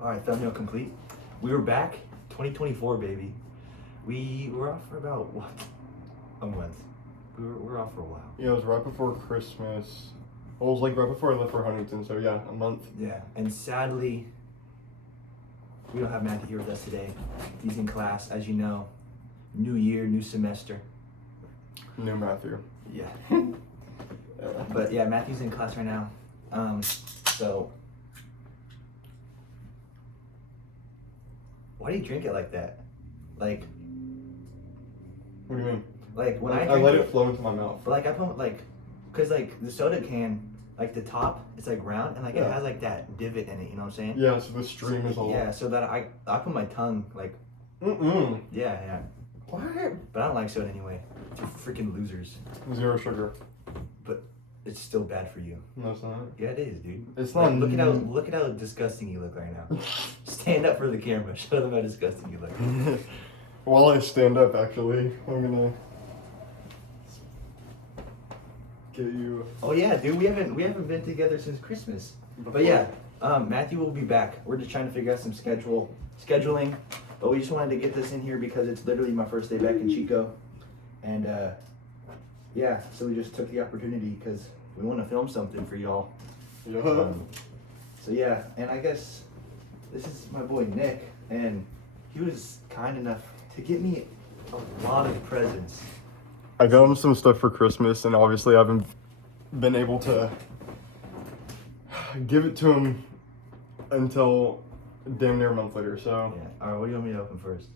All right, thumbnail complete. We were back, 2024, baby. We were off for about, what, a month. We were off for a while. Yeah, it was right before Christmas. Well, it was like right before I left for Huntington, so yeah, a month. Yeah, and sadly, we don't have Matthew here with us today. He's in class, as you know. New year, new semester. New Matthew. Yeah. But yeah, Matthew's in class right now. So why do you drink it like that? Like, What do you mean? like when I I drink let it flow into my mouth. Like I put cause like the soda can, like the top, it's like round and like it has like that divot in it. You know what I'm saying? Yeah, so the stream is all. Yeah, so that I put my tongue like. Yeah. What? But I don't like soda anyway. You're freaking losers. 0 sugar. But it's still bad for you. No, it's not. Yeah, it is, dude. It's Like, not. look at how disgusting you look right now. Stand up for the camera. Show them how disgusting you look. While I stand up, actually, I'm gonna get you. Oh yeah, dude. We haven't been together since Christmas. But yeah, Matthew will be back. We're just trying to figure out some scheduling. But we just wanted to get this in here because it's literally my first day back in Chico, and yeah, so we just took the opportunity because we want to film something for y'all. Yeah. So yeah, and I guess this is my boy Nick, and he was kind enough to get me a lot of presents. I got him some stuff for Christmas, and obviously I haven't been able to give it to him until damn near a month later, so. Yeah. All right, what do you want me to open first?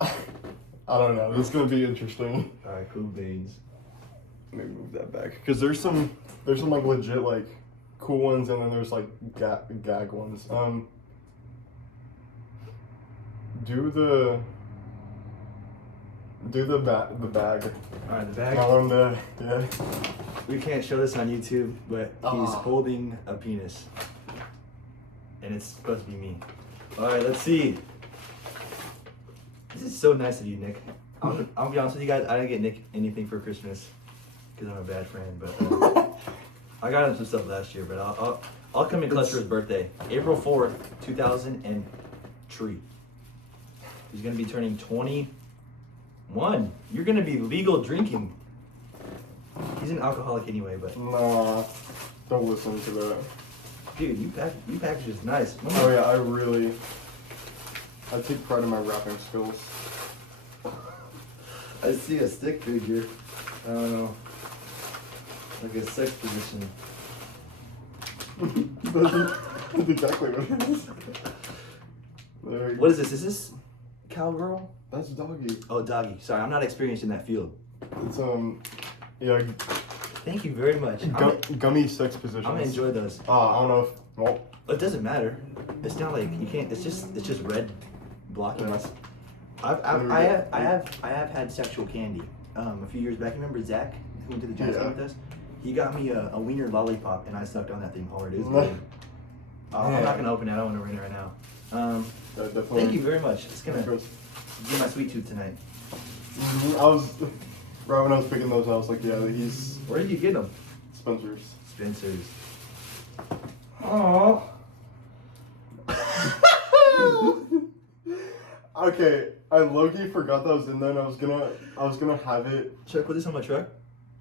I don't know, this is gonna be interesting. All right, cool beans. Let me move that back, because there's some like legit like cool ones, and then there's like gag ones. Do the bag. All right, the bag. I want him to, yeah. We can't show this on YouTube, but he's holding a penis. And it's supposed to be me. All right, let's see. This is so nice of you, Nick. I'll be honest with you guys, I didn't get Nick anything for Christmas because I'm a bad friend, but I got him some stuff last year, but I'll come in clutch for his birthday. April 4th, 2003. He's gonna be turning 21. You're gonna be legal drinking. He's an alcoholic anyway, but Nah, don't listen to that. dude, you package is nice. Oh yeah, I take pride in my rapping skills. I see a stick figure. I don't know. Like a sex position. That's exactly what it is. There. What is this? Is this cowgirl? That's doggy. Oh, doggy. Sorry, I'm not experienced in that field. It's yeah. Thank you very much. Gummy sex positions. I'm gonna enjoy those. I don't know if well. It doesn't matter. It's not like you can't. It's just red blocking us. I have had sexual candy. A few years back. You remember Zach who went to the jazz game with us? He got me a wiener lollipop, and I sucked on that thing hard. It was good. I'm not gonna open it. I don't want to open it right now. Thank you very much. It's gonna get my sweet tooth tonight. I was right when I was picking those. I was like, yeah, he's. Where did you get them? Spencer's. Spencer's. Aww. Okay, I low-key forgot that was in there, and I was gonna have it. Should I put this on my truck?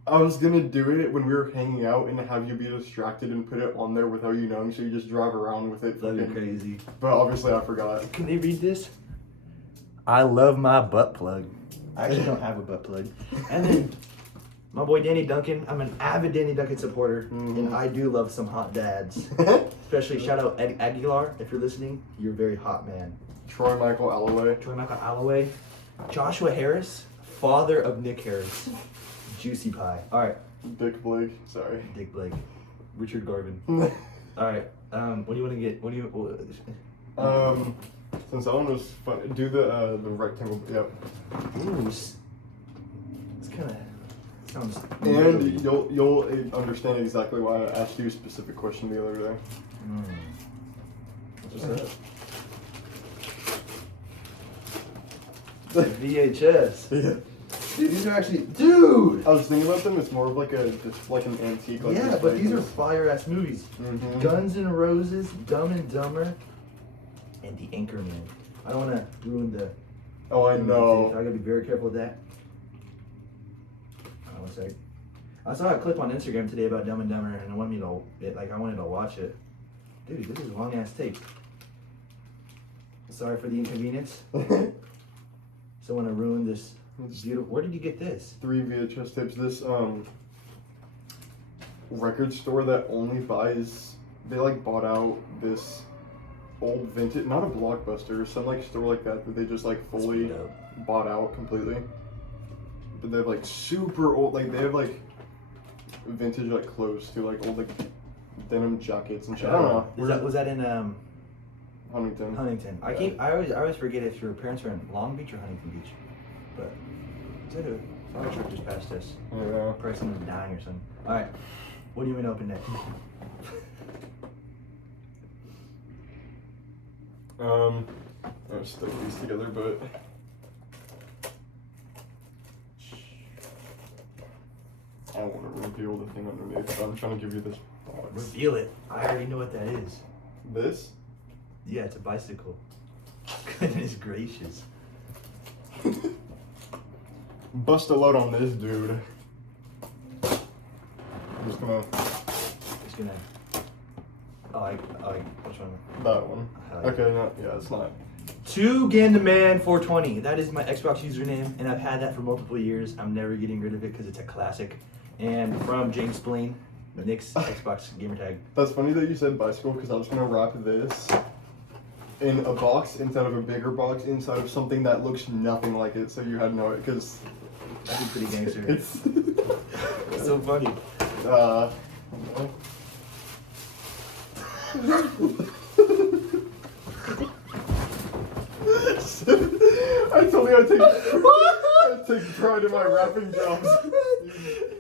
I was gonna do it when we were hanging out and have you be distracted and put it on there without you knowing, so you just drive around with it. That'd be crazy. But obviously I forgot. Can they read this? I love my butt plug. I actually don't have a butt plug. And then my boy Danny Duncan. I'm an avid Danny Duncan supporter, and I do love some hot dads. Especially shout out Ed Aguilar, if you're listening. You're a very hot man. Troy Michael Alloway. Troy Michael Alloway. Joshua Harris, father of Nick Harris. Juicy pie. All right. Dick Blake. Sorry. Dick Blake. Richard Garvin. All right. What do you want to get? What do you? Since that one was fun, do the rectangle. Yep. Ooh, it's kind of sounds. And you'll understand exactly why I asked you a specific question the other day. What's that? VHS. Yeah. Dude, these are actually. Dude! dude. I was thinking about them. It's more of like an antique. Like Yeah, but these are fire ass movies. Mm-hmm. Guns N' Roses, Dumb and Dumber, and The Anchorman. I don't want to ruin the. Oh, I know. I gotta be very careful with that. One sec. I saw a clip on Instagram today about Dumb and Dumber, and I wanted to watch it. Dude, this is a long ass tape. Sorry for the inconvenience. Someone to ruin this beautiful. Where did you get this? 3 VHS tapes. This record store that only buys. They like bought out this old vintage, not a Blockbuster, some like store like that they just like fully bought out completely. But they have like super old, like they have like vintage like clothes too, like old like denim jackets and shit. I don't know. Was that in Huntington? Huntington. Yeah. I always forget if your parents were in Long Beach or Huntington Beach. But is that a fire truck just passed us? Yeah. Probably someone's dying or something. All right, what do you want to open next? I'm gonna stick these together, but I don't want to reveal the thing underneath. So I'm trying to give you this box. Reveal it. I already know what that is. This? Yeah, it's a bicycle. Goodness gracious. Bust a load on this dude. I'm just gonna. I like which one? That one. I like Okay, no, yeah, it's not. 2GandaMan420. That is my Xbox username, and I've had that for multiple years. I'm never getting rid of it because it's a classic. And from James Blaine, Nick's Xbox gamer tag. That's funny that you said bicycle because I was gonna wrap this in a box inside of a bigger box inside of something that looks nothing like it, so you had no because That'd be pretty gangster. it's It's so funny. I told you I'd take pride in my wrapping jobs.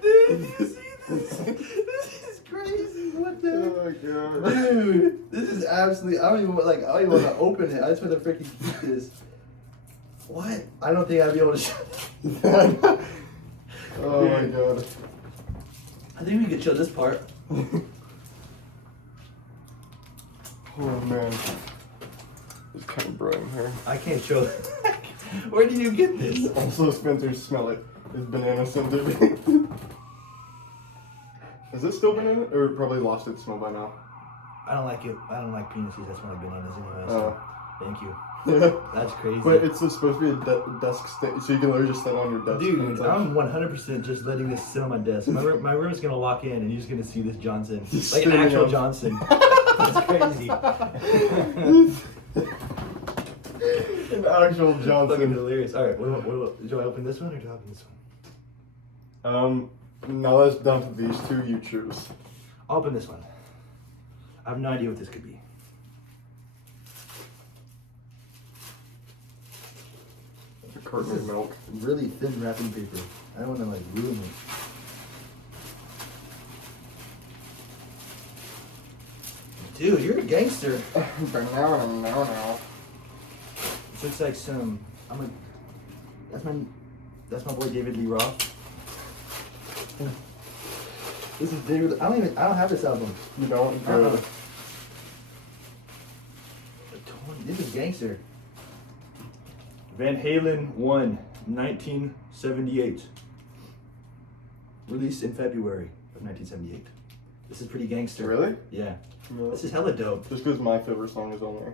Dude, you see this? This is crazy. What the? Oh my god. Dude, this is absolutely. I don't even want to open it. I just want to freaking keep this. What? I don't think I'd be able to. Oh my god. I think we could show this part. Oh man. It's kind of bright in here. I can't show. Where did you get this? Also, Spencer, smell it. It's banana scented. Is it still banana? Or probably lost its smell by now? I don't like it. I don't like penises that smell like bananas anyway. Oh. So thank you. Yeah. That's crazy. But it's supposed to be a desk stand, so you can literally just stand on your desk. Dude, and it's like- I'm 100% just letting this sit on my desk. My room is gonna walk in and you're just gonna see this Johnson, Just like an standing actual up. Johnson. That's crazy. An actual Fucking Johnson. hilarious. All right, what, do I open this one or do I open this one? Now that's down to these two. You choose. I'll open this one. I have no idea what this could be. A carton of milk. Really thin wrapping paper. I don't want to like ruin it. Dude, you're a gangster. Banana. This looks like some. That's my boy David Lee Roth. This is David. I don't have this album. You don't? Uh-uh. Good. This is gangster. Van Halen 1, 1978. Released in February of 1978. This is pretty gangster. Really? Yeah. No. This is hella dope. Just because my favorite song is on there.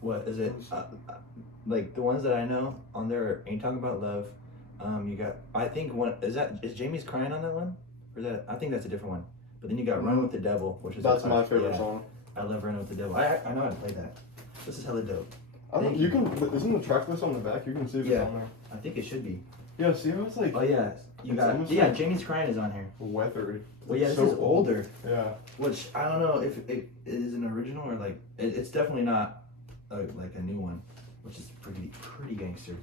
What is it? Like the ones that I know on there are Ain't Talking About Love. You got, I think one, is Jamie's Crying on that one? Or is that, I think that's a different one. But then you got Run with the Devil, which is That's my favorite song. I love Run with the Devil. I know how to play that. This is hella dope. You can. Isn't the track list on the back? You can see if it's on there. I think it should be. Yeah. See how it's like. Oh yeah, you It's got almost yeah. like- Jamie's Crying is on here. Weathered. Well, yeah, this So is older, Yeah. which I don't know if it is an original or like it's definitely not like a new one, which is pretty gangster.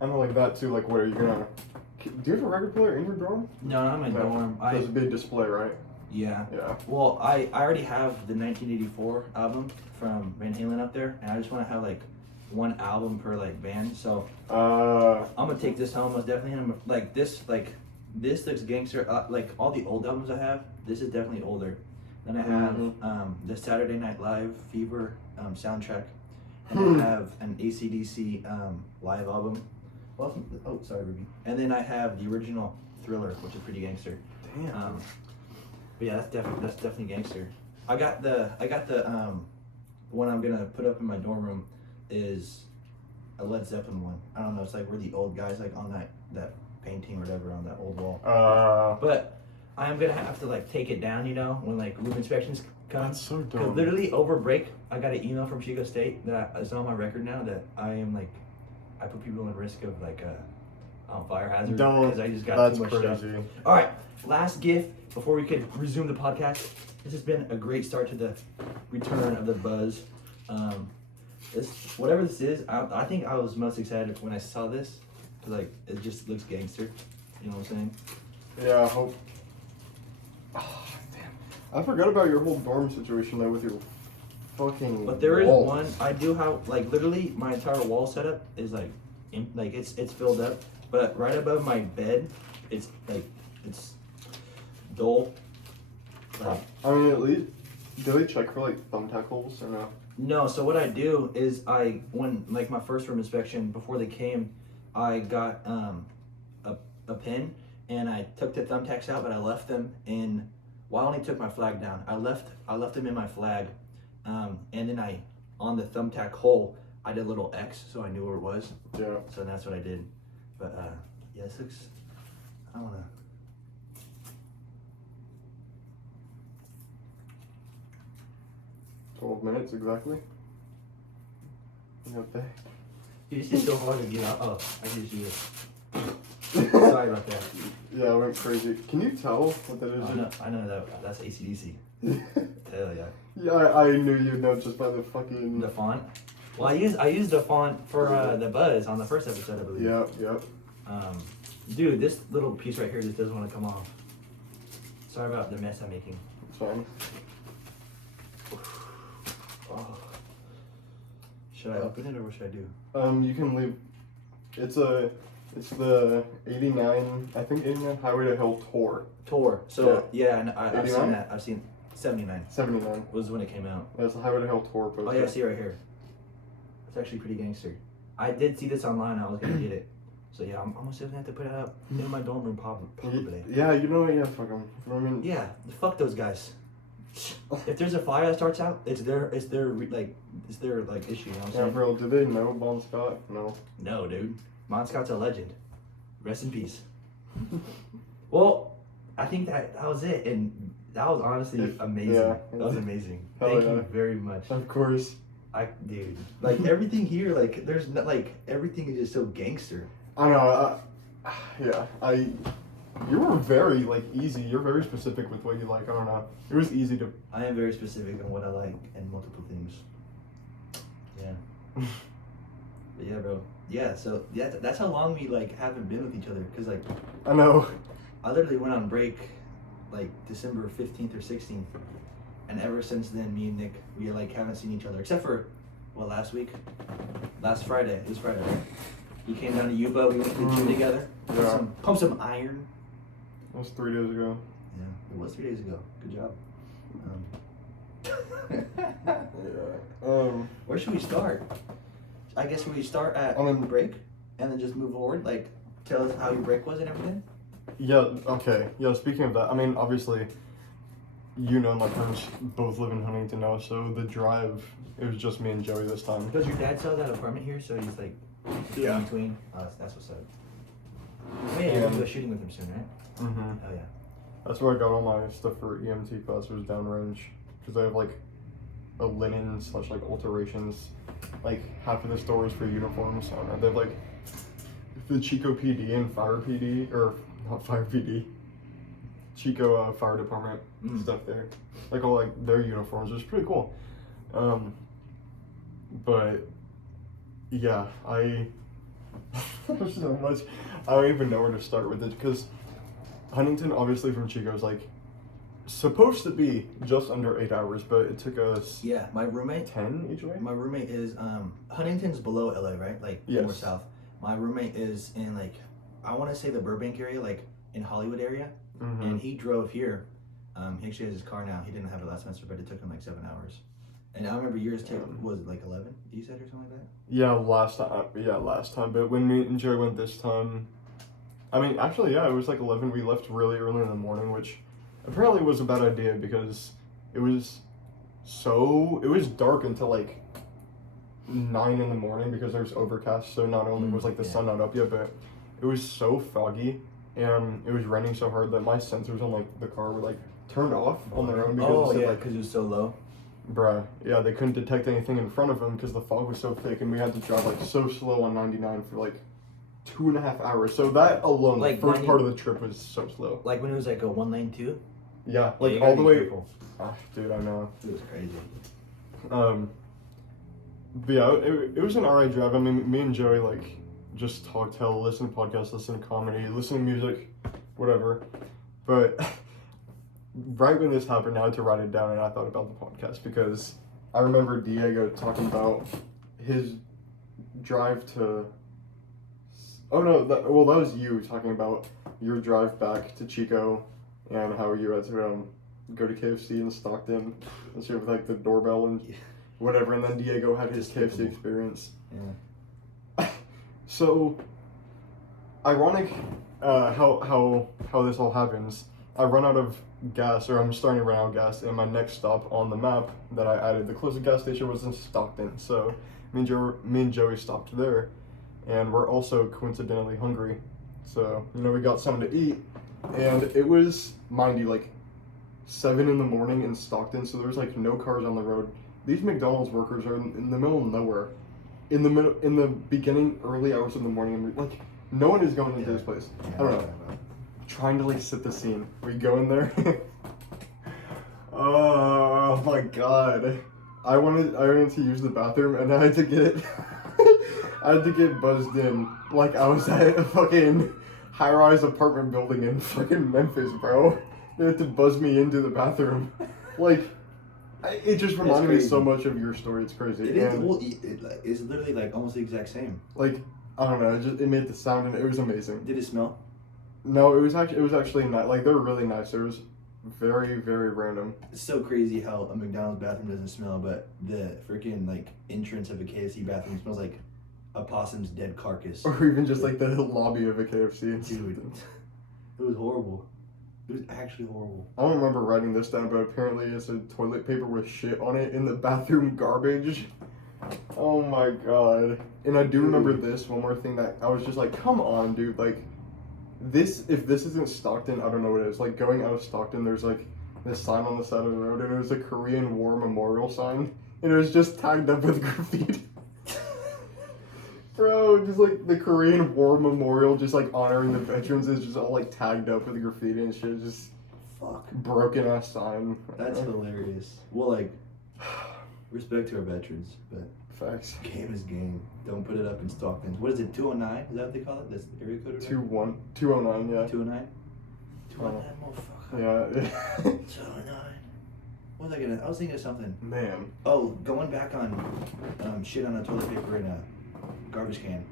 I know, like that too. Like, what are you gonna? Do you have a record player in your dorm? No, not in my dorm. There's a big display, right? Yeah. Yeah. Well, I already have the 1984 album from Van Halen up there, and I just want to have like one album per like band. So I'm gonna take this home most definitely. And I'm like this looks gangster. Like all the old albums I have, this is definitely older. Then I have the Saturday Night Live Fever soundtrack, and I have an AC/DC live album. Well, oh sorry, Ruby. And then I have the original Thriller, which is pretty gangster. Damn. But yeah, that's definitely gangster. I got the one I'm gonna put up in my dorm room is a Led Zeppelin one. I don't know, it's like where the old guys like on that painting or whatever on that old wall. But I am gonna have to like take it down, you know, when like room inspections come. That's so dumb. 'Cause literally over break, I got an email from Chico State that it's on my record now that I am like, I put people at risk of like fire hazard because I just got too much stuff. All right, last gift before we could resume the podcast. This has been a great start to the return of the Buhz. Whatever this is, I think I was most excited when I saw this. Like, it just looks gangster. You know what I'm saying? Yeah, I hope. Oh, damn. I forgot about your whole dorm situation though with your fucking. But there walls. is one. I do have like literally my entire wall setup is like, it's filled up. But right above my bed, it's dull. Like, I mean, at least do they check for like thumbtack holes or no? No, so what I do is when like my first room inspection before they came, I got a pin and I took the thumbtacks out, but I left them in. Well, I only took my flag down. I left them in my flag, and then on the thumbtack hole I did a little X so I knew where it was. Yeah. So that's what I did. But yeah, this looks. I don't know. 12 minutes exactly. Okay. Dude, it's just so hard to get out. Oh, I can just do this. Sorry about that. Yeah, I went crazy. Can you tell what that is? I know that's AC/DC. Hell yeah. Yeah, I knew you'd know just by the fucking. The font. Well, I used the font for the Buhz on the first episode, I believe. Yep. Dude, this little piece right here just doesn't want to come off. Sorry about the mess I'm making. It's fine. Oh. Should I open it or what should I do? You can leave. It's the 89, I think 89 Highway to Hell tour. Tour. So yeah, and I've 89? seen that. I've seen 79. 79. Was when it came out. That's the Highway to Hell tour poster. Oh yeah, I see right here. It's actually pretty gangster. I did see this online. I was gonna get it. So yeah, I'm almost gonna have to put it up in my dorm room probably. Yeah, you know what? Yeah, fuck them. I mean, Yeah, fuck those guys. If there's a fire that starts out, it's their issue. You know what I'm yeah, saying? bro. Do they know Bon Scott? No. No, dude. Bon Scott's a legend. Rest in peace. Well, I think that was it, and that was honestly amazing. Yeah. That was amazing. Hell Thank yeah. you very much. Of course. Dude, like everything here, like there's not like everything is just so gangster. I know. You were very like easy. You're very specific with what you like. I don't know. It was easy to. I am very specific on what I like and multiple things. Yeah. But yeah, bro. Yeah. So yeah, that's how long we like haven't been with each other. Cause like I know. I literally went on break, like December 15th or 16th, and ever since then, me and Nick we like haven't seen each other except for, well, last Friday. It was Friday, right? He came down to Yuba. We went to the gym together. Yeah. Pump some iron. That was 3 days ago. Yeah, it was 3 days ago. Good job. Yeah. Where should we start? I guess we start at break and then just move forward. Like, tell us how your break was and everything. Yeah. Okay. Yeah. Speaking of that, I mean, obviously, you know, my parents both live in Huntington now, so the drive, it was just me and Joey this time. Because your dad sells that apartment here, so he's like in between. Oh, that's what's up. Oh, yeah, you're gonna do a shooting with him soon, right? Mm-hmm. Oh yeah. That's where I got all my stuff for EMT class. Was downrange because I have like a linen / like alterations. Like half of the store is for uniforms. I don't know. They have like the Chico PD and Fire PD, or not Fire PD. Chico Fire Department stuff there. Like all like their uniforms, which is pretty cool. But yeah, there's so much. I don't even know where to start with it because Huntington, obviously from Chico, is like supposed to be just under 8 hours, but it took us Yeah, my roommate 10 each way. My roommate is Huntington's below LA, right? Like Yes. more south. My roommate is in like I want to say the Burbank area, like in Hollywood area, and he drove here. He actually has his car now. He didn't have it last semester, but it took him like 7 hours. And I remember yours was like 11. You said or something like that. Yeah, last time. But when me and Joey went this time, I mean, actually, yeah, it was like 11. We left really early in the morning, which apparently was a bad idea because it was dark until like 9 in the morning because there was overcast. So not only was like the sun not up yet, but it was so foggy and it was raining so hard that my sensors on like the car were like turned off on their own because because it was so low. Bruh, yeah, they couldn't detect anything in front of them because the fog was so thick, and we had to drive like so slow on 99 for like 2.5 hours. So that alone, Like the first part of the trip was so slow. Like when it was like a 1 lane 2. Yeah, like all the way. Careful. Dude, I know. It was crazy. But yeah, it was an alright drive. I mean, me and Joey like just talk, listen to podcasts, listen to comedy, listen to music, whatever. But right when this happened, I had to write it down, and I thought about the podcast because I remember Diego talking about his drive to. Oh no, that was you talking about your drive back to Chico, and how you had to go to KFC in Stockton and shit with like the doorbell and whatever, and then Diego had his KFC experience. Yeah. So ironic, how this all happens. I run out of gas, or I'm starting to run out of gas, and my next stop on the map that I added, the closest gas station was in Stockton. So me and Joey stopped there, and we're also coincidentally hungry. So, we got something to eat, and it was, mind you, like 7 in the morning in Stockton, so there was like no cars on the road. These McDonald's workers are in the middle of nowhere, in the beginning, early hours of the morning, and like no one is going into this place. I don't know. Trying to like set the scene. We go in there. Oh my god! I wanted to use the bathroom, and I had to get buzzed in like I was at a fucking high-rise apartment building in fucking Memphis, bro. They had to buzz me into the bathroom, like. It just reminded me so much of your story. It's crazy. It is. Well, it's literally like almost the exact same. Like I don't know. It made the sound, and it was amazing. Did it smell? No, it was actually not. Like they're really nice. It was very, very random. It's so crazy how a McDonald's bathroom doesn't smell, but the freaking like entrance of a KFC bathroom smells like a possum's dead carcass. Or even just like the lobby of a KFC. Dude, it was horrible. It was actually horrible. I don't remember writing this down, but apparently it's a toilet paper with shit on it in the bathroom garbage. Oh my god. And I do remember this one more thing that I was just like, come on, dude. Like, if this isn't Stockton, I don't know what it is. Like, going out of Stockton, there's like this sign on the side of the road, and it was a Korean War memorial sign, and it was just tagged up with graffiti. Bro, just like the Korean War memorial, just like honoring the veterans, is just all like tagged up with graffiti and shit. Just broken ass sign. That's hilarious. Well, like, respect to our veterans, but facts. Game is game. Don't put it up in Stockton. What is it? 209? Is that what they call it? That's the area code. 209. Yeah. 209. 209, motherfucker. Yeah. 209. What was I gonna? I was thinking of something. Man. Oh, going back on shit on a toilet paper in a garbage can.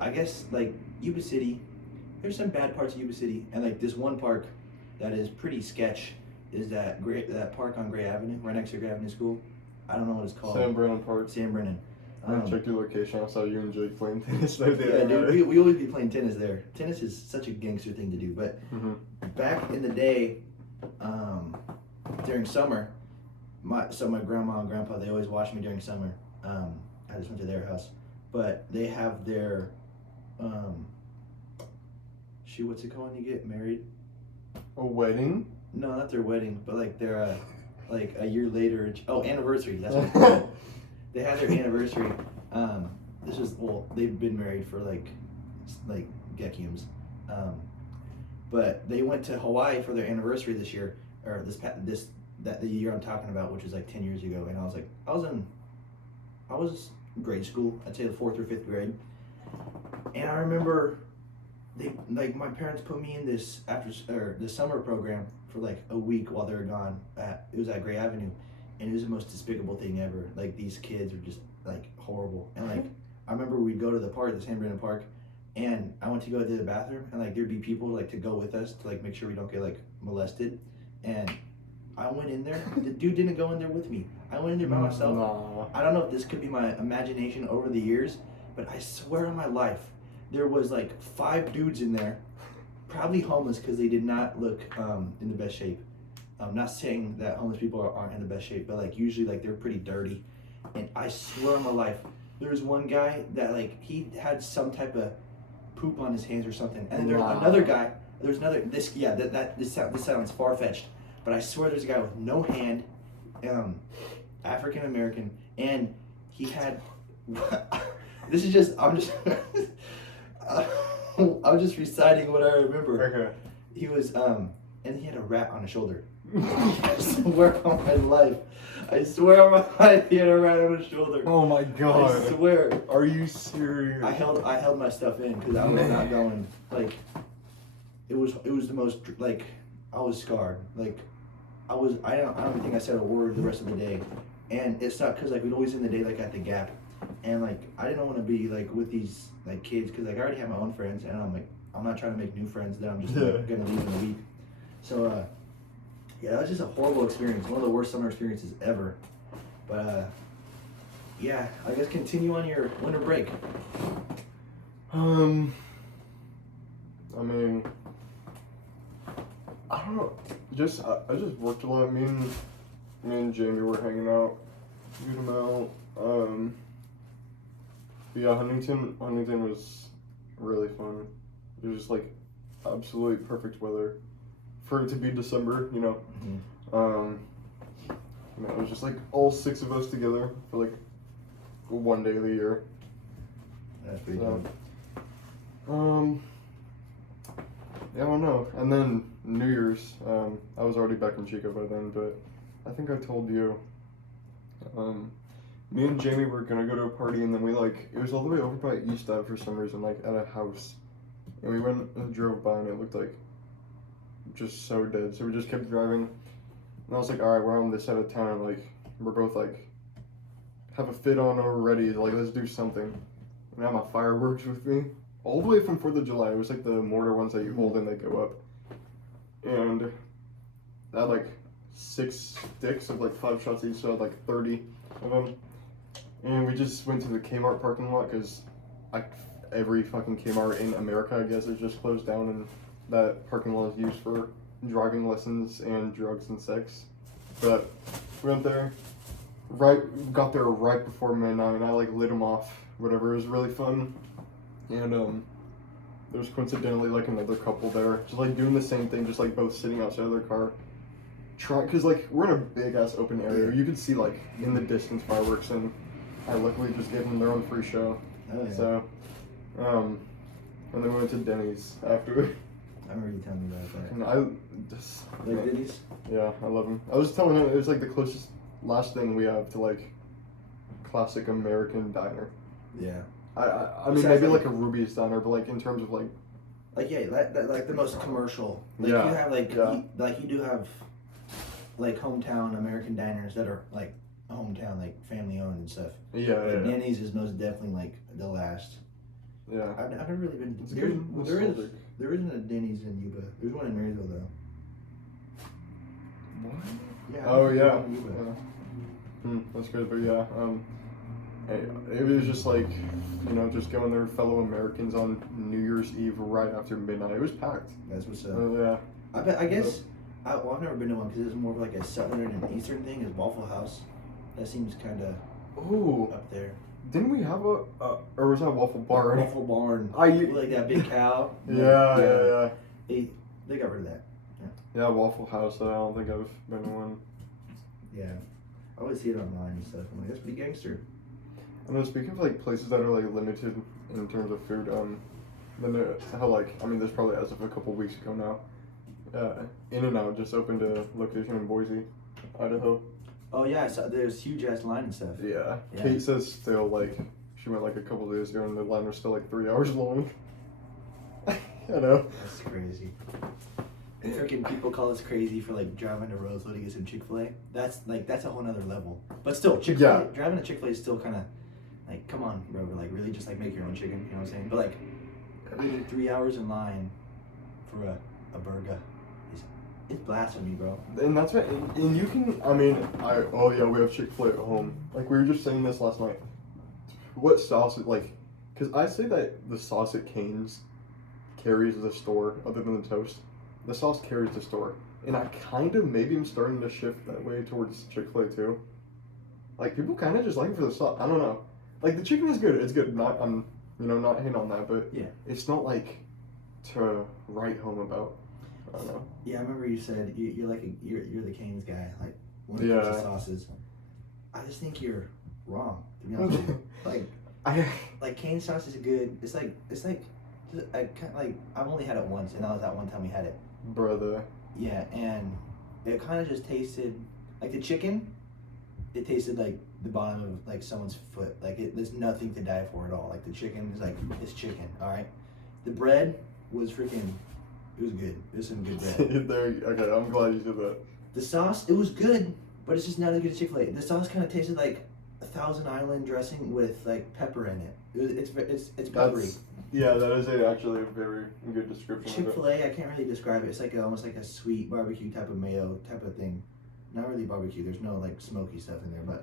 I guess like Yuba City, there's some bad parts of Yuba City, and like this one park that is pretty sketch is that park on Gray Avenue, right next to Gray Avenue School. I don't know what it's called. Sam Brennan Park. Sam Brennan. I checked your location. I saw you and Jake playing tennis there. Yeah, dude, we always be playing tennis there. Tennis is such a gangster thing to do, but back in the day, during summer, my grandma and grandpa, they always watched me during summer. I just went to their house, but they have their what's it called when you get married? A wedding? No, not their wedding, but like their like a year later. Oh, anniversary. That's what it's called. They had their anniversary. They've been married for like decades. But they went to Hawaii for their anniversary this year, or the year I'm talking about, which was like 10 years ago. And I was in grade school. I'd say the 4th or 5th grade. And I remember my parents put me in this summer program for like a week while they were gone. It was at Gray Avenue, and it was the most despicable thing ever. Like these kids were just like horrible. And like I remember we'd go to the park, the San Brandon Park, and I went to go to the bathroom, and like there'd be people like to go with us to like make sure we don't get like molested. And I went in there. The dude didn't go in there with me. I went in there by myself. Nah. I don't know if this could be my imagination over the years, but I swear on my life, there was like 5 dudes in there, probably homeless because they did not look in the best shape. I'm not saying that homeless people aren't in the best shape, but like usually like they're pretty dirty. And I swear on my life, there was one guy that like he had some type of poop on his hands or something, and there's another guy. There's another this sounds far fetched, but I swear there's a guy with no hand, African American, and he had. This is just I'm just I'm just reciting what I remember. Okay. He was and he had a rat on his shoulder. I swear on my life. I swear on my life he had a rat on his shoulder. Oh my god. I swear. Are you serious? I held my stuff in because I was not going. Like, it was the most like I was scarred. Like, I don't even think I said a word the rest of the day, and it sucked because like we'd always end the day like at the Gap, and like I didn't want to be like with these like kids because like I already have my own friends, and I'm like I'm not trying to make new friends that I'm just like, gonna leave in a week. So yeah, that was just a horrible experience. One of the worst summer experiences ever. But yeah, I guess continue on your winter break. I mean, I don't know. I just worked a lot. Me and Jamie were hanging out, a good amount. But yeah, Huntington was really fun. It was just like absolutely perfect weather for it to be December, you know. Mm-hmm. And it was just like all 6 of us together for like one day of the year. That's pretty So, good. yeah, I don't know. And then New Year's, I was already back in Chico by then, but I think I told you. Me and Jamie were gonna go to a party, and then we it was all the way over by East Ave for some reason, like at a house. And we went and drove by, and it looked like just so dead. So we just kept driving. And I was like, all right, we're on this side of town, and like we're both like have a fit on or ready, like let's do something. And I have my fireworks with me, all the way from 4th of July. It was like the mortar ones that you hold and they go up. And I had like 6 sticks of like 5 shots each, so I had like 30 of them. And we just went to the Kmart parking lot because every fucking Kmart in America, I guess, is just closed down, and that parking lot is used for driving lessons and drugs and sex. But we went there, got there right before midnight, and I like lit them off, whatever. It was really fun. And there was coincidentally like another couple there, just like doing the same thing, just like both sitting outside of their car, cause like we're in a big ass open area. You could see like in the distance fireworks, and I luckily just gave them their own free show. Oh, yeah. So, and then we went to Denny's after. I remember you telling me about that. And I just Like Denny's? yeah, I love them. I was telling him it was like the closest last thing we have to like classic American diner. Yeah. I mean maybe like a Ruby's diner, but like in terms of like yeah, like the most commercial. Like Yeah, you have like yeah. you do have like hometown American diners that are like hometown like family owned and stuff. yeah. But Denny's is most definitely like the last. Yeah. I've never really been. It's good. There isn't a Denny's in Yuba. There's one in Marysville though. What? Yeah. Oh there's yeah. one in Yuba. That's good, but yeah, it was just like, you know, just going there, fellow Americans on New Year's Eve right after midnight. It was packed. That's what's up. Yeah. I guess. Well, I've never been to one because it's more of like a southern and eastern thing. Is Waffle House. That seems kind of Ooh. up there. Didn't we have or was that Waffle Barn? Waffle Barn. I Like that big cow. yeah. They got rid of that. Yeah, Waffle House. I don't think I've been to one. Yeah. I always see it online and stuff. I'm like, that's pretty gangster. And then speaking of like places that are like limited in terms of food, then how like I mean, there's probably as of a couple weeks ago now. In-N-Out just opened a location in Boise, Idaho. Oh yeah, I saw there's huge ass line and stuff. Yeah. Yeah. Kate says still like she went like a couple of days ago and the line was still like 3 hours long. I know. That's crazy. freaking people call us crazy for like driving to Roseville to get some Chick-fil-A. That's a whole nother level. But still, Chick-fil-A, Yeah. driving to Chick-fil-A is still kind of like, come on, bro, like really just like make your own chicken, you know what I'm saying? But like, waiting 3 hours in line for a burger, it's blasphemy, bro. And that's right. And you can, I mean, oh yeah, we have Chick-fil-A at home. Like, we were just saying this last night. What sauce, like, because I say that the sauce at Cane's carries the store, other than the toast. The sauce carries the store. And I kind of maybe am starting to shift that way towards Chick-fil-A too. Like, people kind of just like it for the sauce. I don't know. Like, the chicken is good. It's good. I'm, not hating on that, but Yeah. it's not like to write home about. I don't know. Yeah, I remember you said you're like you're the Cane's guy, like when it comes to sauces. I just think you're wrong, to be honest with you. Like Cane's sauce is good. It's like I've only had it once, and that was that one time we had it. Brother. Yeah, and it kind of just tasted like the chicken. It tasted like the bottom of like someone's foot. Like there's nothing to die for at all. Like the chicken is like it's chicken. All right, the bread was freaking. It was good. It was some good bread. Okay, I'm glad you said that. The sauce, it was good, but it's just not as good as Chick-fil-A. The sauce kind of tasted like a Thousand Island dressing with like pepper in it. It's peppery. Yeah, that is actually a very good description. Chick-fil-A, I can't really describe it. It's like almost like a sweet barbecue type of mayo type of thing. Not really barbecue. There's no like smoky stuff in there,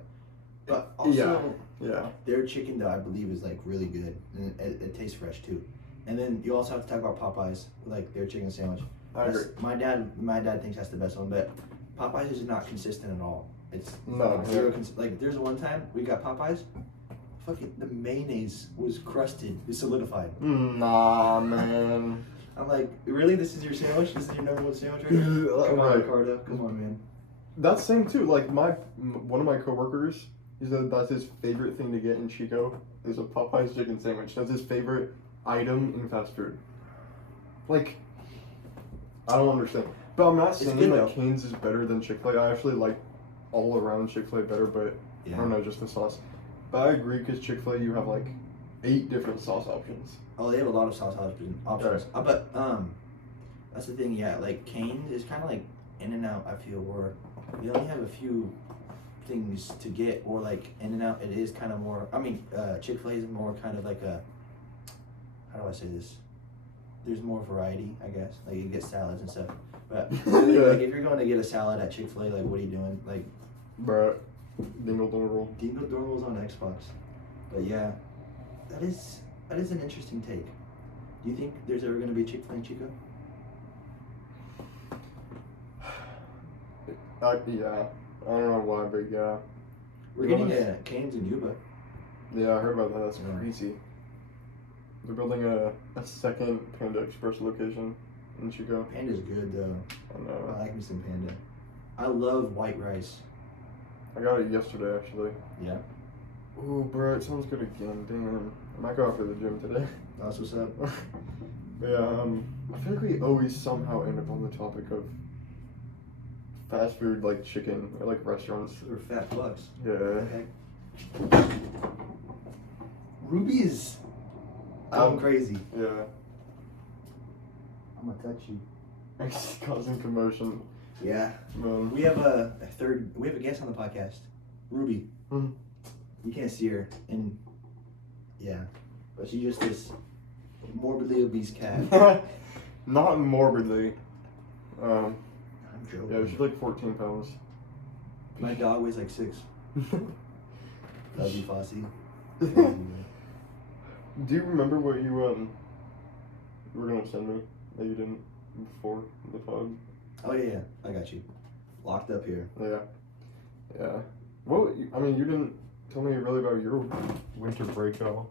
but also yeah. Their chicken though I believe is like really good and it tastes fresh too. And then you also have to talk about Popeyes, like their chicken sandwich. I agree. My dad thinks that's the best one, but Popeyes is not consistent at all. It's No, zero. Like there's one time we got Popeyes, fucking the mayonnaise was crusted, it's solidified. Nah, man. I'm like, really? This is your sandwich? This is your number one sandwich right now? Come on, Ricardo. Come on, man. That's same too. Like one of my coworkers, he said that's his favorite thing to get in Chico is a Popeyes chicken sandwich. That's his favorite item in fast food. Like, I don't understand. But I'm not saying good, that though. Cane's is better than Chick-fil-A. I actually like all around Chick-fil-A better, but Yeah. I don't know, just the sauce. But I agree because Chick-fil-A you have like 8 different sauce options. Oh, they have a lot of sauce options. Right. But that's the thing. Yeah, like Cane's is kind of like In-N-Out. I feel where they only have a few things to get, or like In-N-Out. It is kind of more. I mean, Chick-fil-A is more kind of like a. How do I say this? There's more variety, I guess. Like you get salads and stuff. But really, like if you're going to get a salad at Chick-fil-A, like what are you doing? Like, Bruh, dingle dingle. Dingle Dormal's on Xbox. But yeah, that is an interesting take. Do you think there's ever going to be a Chick-fil-A in Chico? Yeah. I don't know why, but yeah. We're getting a Cane's in Yuba. Yeah, I heard about that. That's Yeah. crazy. They're building a second Panda Express location in Chico. Panda's good though. I know. I like me some Panda. I love white rice. I got it yesterday, actually. Yeah. Ooh, bro, it sounds good again. Damn. I might go after the gym today. That's what's up. But yeah, I feel like we always somehow end up on the topic of fast food, like chicken, or like restaurants. Or fat fucks. Yeah. Okay. Ruby is going crazy. Yeah. I'm gonna touch you. It's causing commotion. Yeah. Man. We have a guest on the podcast, Ruby. Mhm. You can't see her, and yeah, but she's just this morbidly obese cat. Not morbidly. I'm joking. Yeah, she's like 14 pounds. My dog weighs like 6. Love you, Fossey. Do you remember what you were gonna send me that you didn't before the pod? Oh yeah, I got you. Locked up here. Yeah. Yeah. Well, I mean, you didn't tell me really about your winter break at all.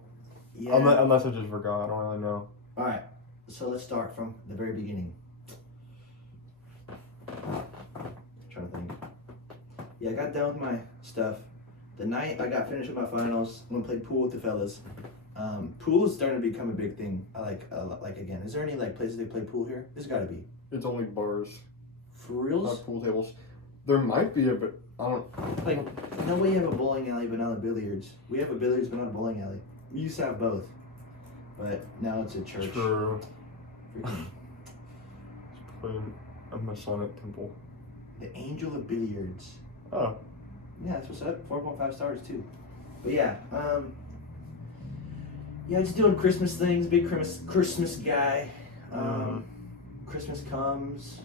Yeah. Unless I just forgot. I don't really know. All right. So let's start from the very beginning. Trying to think. Yeah, I got done with my stuff. The night I got finished with my finals, I went and played pool with the fellas. Pool is starting to become a big thing. I like again. Is there any like places they play pool here? There's got to be. It's only bars, For reals? not pool tables. There might be but I don't. Like, no way you have a bowling alley but not a billiards. We have a billiards but not a bowling alley. We used to have both, but now it's a church. True. Freaking- A Masonic temple. The Angel of Billiards. Oh. Yeah, that's what's up. 4.5 stars too. But yeah, yeah, just doing Christmas things. Big Christmas guy. Christmas comes.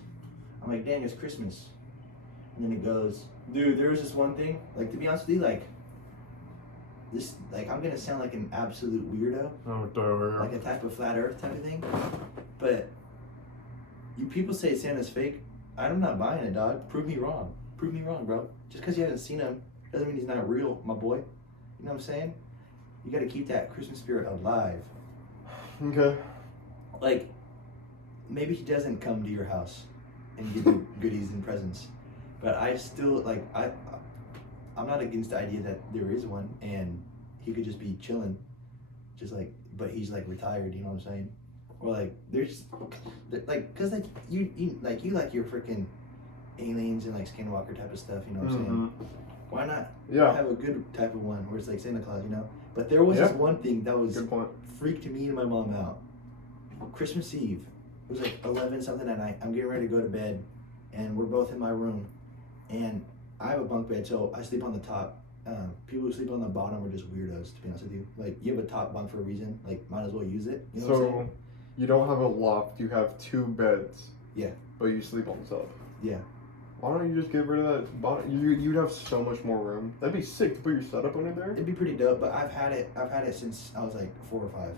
I'm like, dang, it's Christmas. And then it goes, dude. There was this one thing. Like, to be honest with you, like this, like I'm gonna sound like an absolute weirdo, Oh, duh. like a type of flat Earth type of thing. But you people say Santa's fake. I'm not buying it, dog. Prove me wrong. Prove me wrong, bro. Just because you haven't seen him doesn't mean he's not real, my boy. You know what I'm saying? You gotta keep that Christmas spirit alive. Okay. Like, maybe he doesn't come to your house and give you goodies and presents, but I still, like, I'm not against the idea that there is one and he could just be chilling, just like, but he's like retired, you know what I'm saying? Or like, there's, like, cause like, you like your freaking aliens and like Skinwalker type of stuff, you know what I'm saying? Why not have a good type of one where it's like Santa Claus, you know? But there was this one thing that was freaked me and my mom out. Christmas Eve, it was like 11 something at night. I'm getting ready to go to bed, and we're both in my room, and I have a bunk bed, so I sleep on the top. People who sleep on the bottom are just weirdos, to be honest with you. Like, you have a top bunk for a reason. Like, might as well use it. You know what I'm saying? You don't have a loft. You have 2 beds. Yeah. But you sleep on top. Yeah. Why don't you just get rid of that bottom? You'd have so much more room. That'd be sick to put your setup under there. It'd be pretty dope, but I've had it since I was like 4 or 5.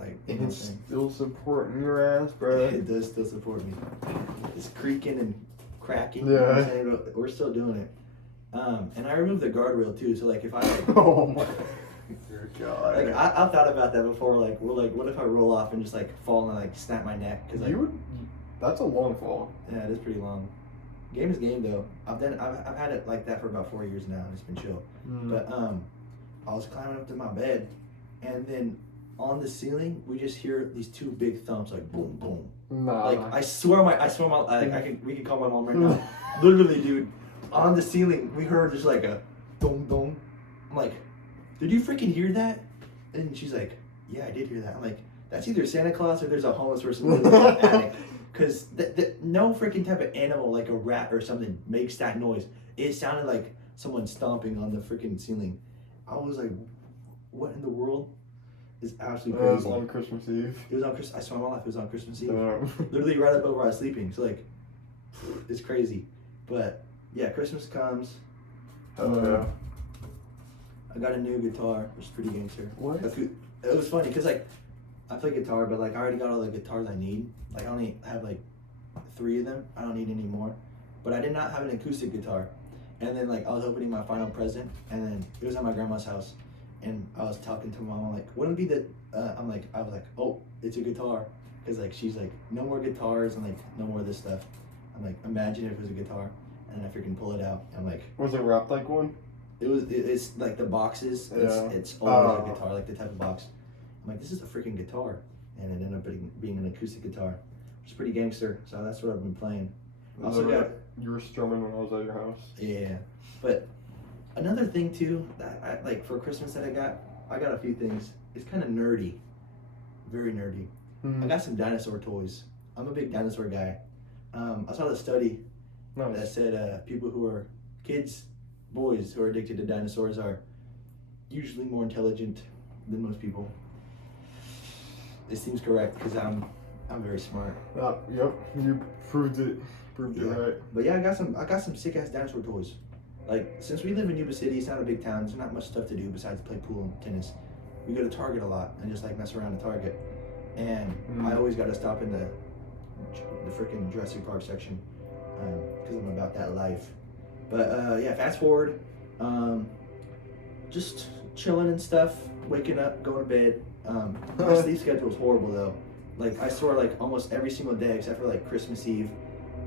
Like, you know what I'm saying? Still supporting your ass, bro. It does still support me. It's creaking and cracking. You know what I'm saying? But we're still doing it. And I removed the guardrail too, so like if I like, oh my god. Like I thought about that before. Like, what if I roll off and just like fall and like snap my neck? Cause like, that's a long fall. Yeah, it is pretty long. Game is game though. I've had it like that for about 4 years now, and it's been chill. But I was climbing up to my bed, and then on the ceiling we just hear these 2 big thumps, like boom boom. Nah. Like I swear my we can call my mom right now. Literally, dude, on the ceiling we heard just like a dong dong. I'm like, did you freaking hear that? And she's like, yeah, I did hear that. I'm like, that's either Santa Claus or there's a homeless person living in the attic. Because no freaking type of animal, like a rat or something, makes that noise. It sounded like someone stomping on the freaking ceiling. I was like, what in the world? It's absolutely crazy. It was on Christmas Eve. It was on Christmas. I swear on my life, it was on Christmas Eve. Literally right above where I was sleeping. So like, it's crazy. But yeah, Christmas comes. Yeah. I got a new guitar, which is pretty gangster. What? It was funny because like, I play guitar, but like I already got all the guitars I need. Like I only have like 3 of them. I don't need any more. But I did not have an acoustic guitar. And then like I was opening my final present, and then it was at my grandma's house, and I was talking to my mom. I'm like, wouldn't it be that? I was like, oh, it's a guitar, because like she's like, no more guitars and like no more of this stuff. I'm like, imagine if it was a guitar, and then I freaking pull it out. I'm like, was it wrapped like one? It's like the boxes. It's always a guitar, like the type of box. I'm like, this is a freaking guitar, and it ended up being an acoustic guitar, which is pretty gangster. So that's what I've been playing. Also got, you were strumming when I was at your house. Yeah, but another thing too that I like for Christmas that I got a few things. It's kind of nerdy, very nerdy. I got some dinosaur toys. I'm a big dinosaur guy. I saw the study that said people who are boys who are addicted to dinosaurs are usually more intelligent than most people. It seems correct because I'm very smart. Yep, you proved it right. But yeah, I got some sick ass dinosaur toys. Like, since we live in Yuba City, it's not a big town. There's not much stuff to do besides play pool and tennis. We go to Target a lot and just like mess around at Target. And I always got to stop in the freaking Jurassic Park section because I'm about that life. But yeah, fast forward, just chilling and stuff, waking up, going to bed. My sleep schedule is horrible though. Like I swear, like almost every single day except for like Christmas Eve,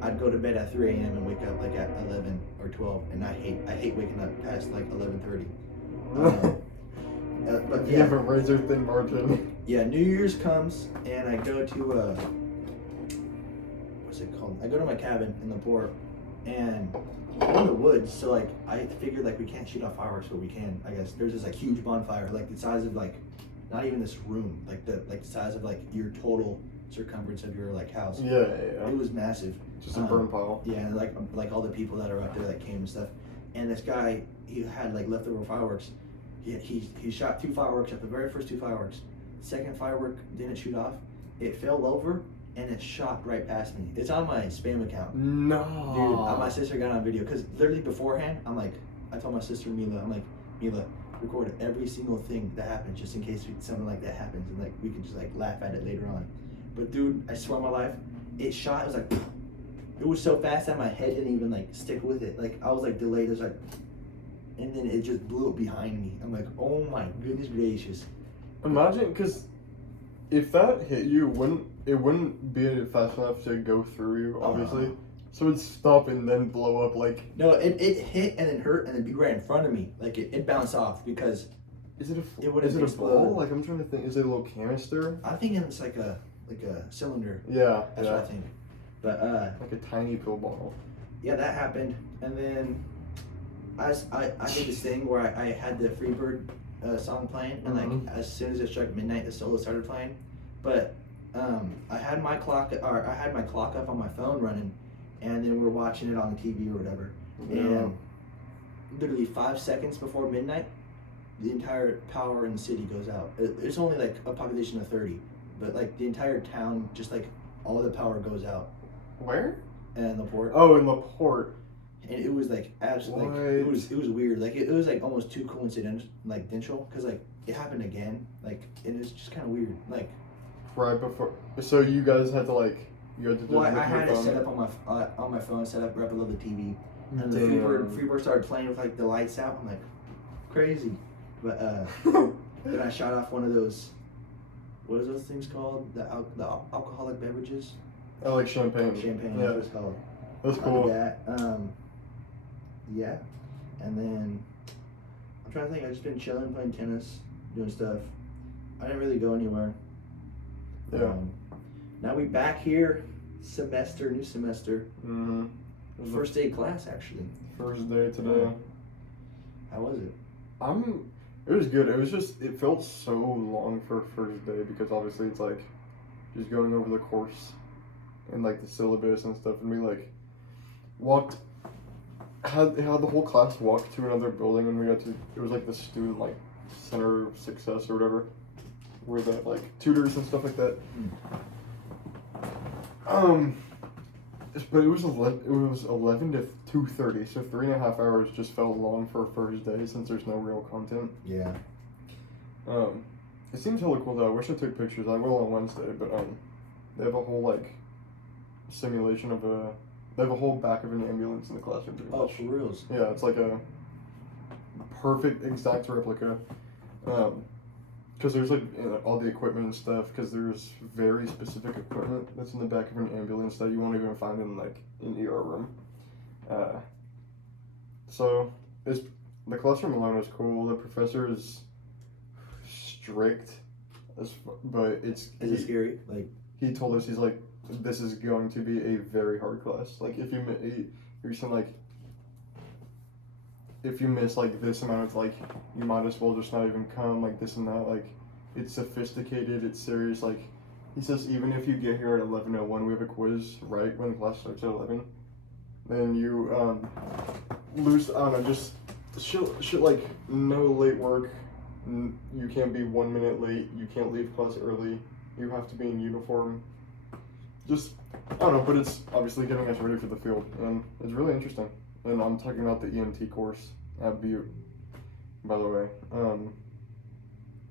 I'd go to bed at 3 a.m. and wake up like at 11 or 12, and I hate waking up past like 11:30. But you have a razor thin margin. Yeah, New Year's comes and I go to what's it called? I go to my cabin in the port, and we're in the woods, so like I figured like we can't shoot off fireworks, but we can. I guess there's this like huge bonfire, like the size of like not even this room, like the size of like your total circumference of your like house. Yeah. It was massive. Just a burn pile. Yeah, and like all the people that are up there that came and stuff. And this guy, he had like leftover fireworks. He shot 2 fireworks at the very first 2 fireworks. Second firework didn't shoot off. It fell over and it shot right past me. It's on my spam account. No. Dude, my sister got on video because literally beforehand, I told my sister Mila, Mila, record every single thing that happens just in case something like that happens and like we can just like laugh at it later on. But dude, I swear on my life, it shot. It was like, it was so fast that my head didn't even like stick with it. Like I was like delayed. It was like, and then it just blew up behind me. I'm like, oh my goodness gracious. Imagine, because if that hit you, it wouldn't be fast enough to go through you, obviously. So it'd stop and then blow up like. No, it hit and then hurt and then be right in front of me. Like it bounced off because. Is it would've a exploded. ball? Like I'm trying to think. Is it a little canister? I think it's like a cylinder. Yeah. That's what I think. But like a tiny pill bottle. yeah, that happened, and then I did this thing where I had the Freebird song playing, and like as soon as it struck midnight, the solo started playing. But I had my clock up on my phone running, and then we're watching it on the TV or whatever. Yeah. And literally 5 seconds before midnight, the entire power in the city goes out. It's only like a population of 30, but like the entire town, just like all the power goes out. Where? And the port. Oh, in the port. And it was like absolutely, like, it was weird. Like it was like almost too coincidental, because like it happened again. Like and it's just kind of weird. Like right before. So you guys had to like. You had to. Well, I had it set up on my phone, set up right below the TV, and the Freebird started playing with like the lights out. I'm like, crazy. But then I shot off one of those. What is those things called? The alcoholic beverages. I like champagne. Champagne. Yeah. That's what it's called. That's I cool. did that. Yeah, and then I'm trying to think. I've just been chilling, playing tennis, doing stuff. I didn't really go anywhere. Yeah. Now we back here, new semester. Mm-hmm. First day of class, actually. First day today. How was it? It was good. It was just, it felt so long for first day because obviously it's like just going over the course and like the syllabus and stuff, and we like had the whole class walk to another building, and it was like the student like center of success or whatever, where the like tutors and stuff like that. But it was 11 to 2:30, so 3.5 hours just felt long for a first day since there's no real content. Yeah. It seems hella cool though. I wish I took pictures. I will on Wednesday, but they have a whole like simulation of they have a whole back of an ambulance in the classroom. Pretty much. For reals? Yeah, it's like a perfect exact replica. Because there's like all the equipment and stuff. Because there's very specific equipment that's in the back of an ambulance that you won't even find in like an ER room. So the classroom alone is cool. The professor is strict, but Is it scary? Like he told us, he's like, this is going to be a very hard class. Like if you miss like this amount of like, you might as well just not even come, like this and that. Like it's sophisticated, it's serious. Like he says, even if you get here at 11:01, we have a quiz right when class starts at 11. Then you lose, I don't know, just shit like no late work. You can't be 1 minute late. You can't leave class early. You have to be in uniform. Just, I don't know, but it's obviously getting us ready for the field, and it's really interesting. And I'm talking about the EMT course at Buhz, by the way.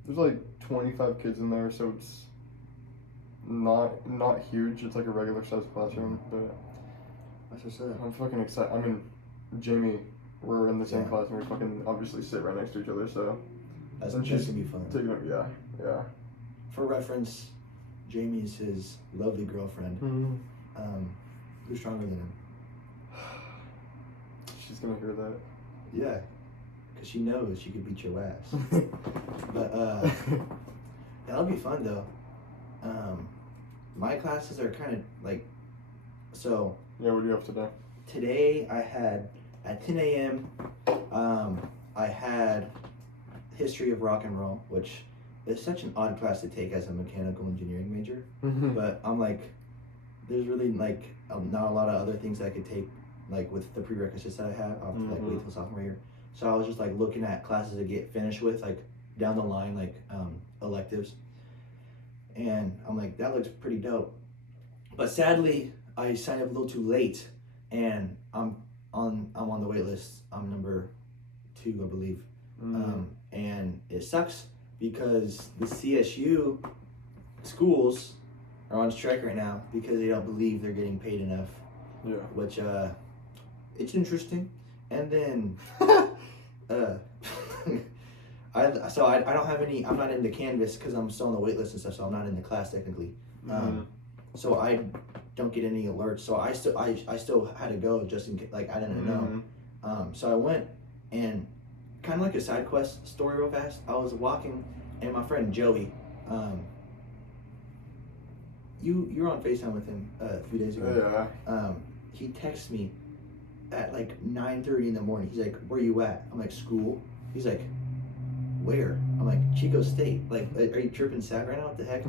There's like 25 kids in there, so it's not huge. It's like a regular sized classroom, but that's what's up. I'm fucking excited. I mean, Jamie, we're in the same class, and we fucking obviously sit right next to each other, so. That's gonna be fun. Yeah. For reference, Jamie's his lovely girlfriend. Who's stronger than him? She's gonna hear that. Yeah, because she knows she could beat your ass. But that'll be fun though. My classes are kind of like, so. Yeah, what do you have today? Today I had at 10 a.m. I had history of rock and roll, which it's such an odd class to take as a mechanical engineering major. Mhm. But I'm like, there's really like not a lot of other things I could take like with the prerequisites that I have. I'll have to like wait till sophomore year. So I was just like looking at classes to get finished with like down the line, like electives. And I'm like, that looks pretty dope. But sadly, I signed up a little too late, and I'm on the wait list. I'm number 2, I believe. And it sucks because the CSU schools are on strike right now because they don't believe they're getting paid enough. Yeah. Which it's interesting. And then I don't have any. I'm not in the Canvas because I'm still on the wait list and stuff. So I'm not in the class technically. So I don't get any alerts. So I still had to go just in case. Like I didn't know. So I went, and kind of like a side quest story real fast. I was walking, and my friend Joey, you were on FaceTime with him a few days ago. Yeah. He texts me at like 9:30 in the morning. He's like, "Where you at?" I'm like, "School." He's like, "Where?" I'm like, "Chico State." Like, are you tripping sad right now? What the heck?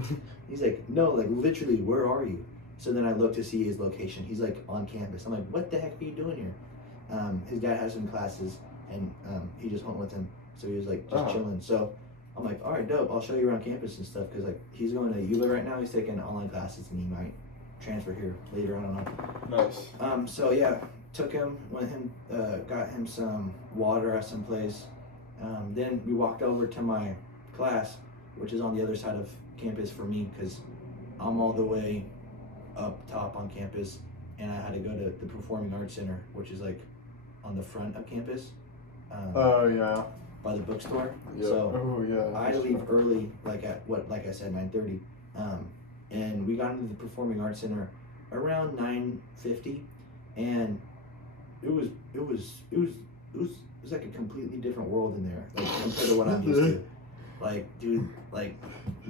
He's like, "No, like literally, where are you?" So then I look to see his location. He's like on campus. I'm like, "What the heck are you doing here?" His dad has some classes, and he just went with him. So he was like just chilling. So I'm like, "All right, dope. I'll show you around campus and stuff." Because like he's going to ULA right now. He's taking online classes, and he might transfer here later. I don't know. Nice. So yeah, took him, got him some water at some place. Then we walked over to my class, which is on the other side of campus for me, because I'm all the way up top on campus, and I had to go to the Performing Arts Center, which is like on the front of campus. Oh yeah. By the bookstore. Yeah. So I leave early, like I said, 9:30, and we got into the Performing Arts Center around 9:50, and it was like a completely different world in there, like compared to what I'm used to. Like, dude, like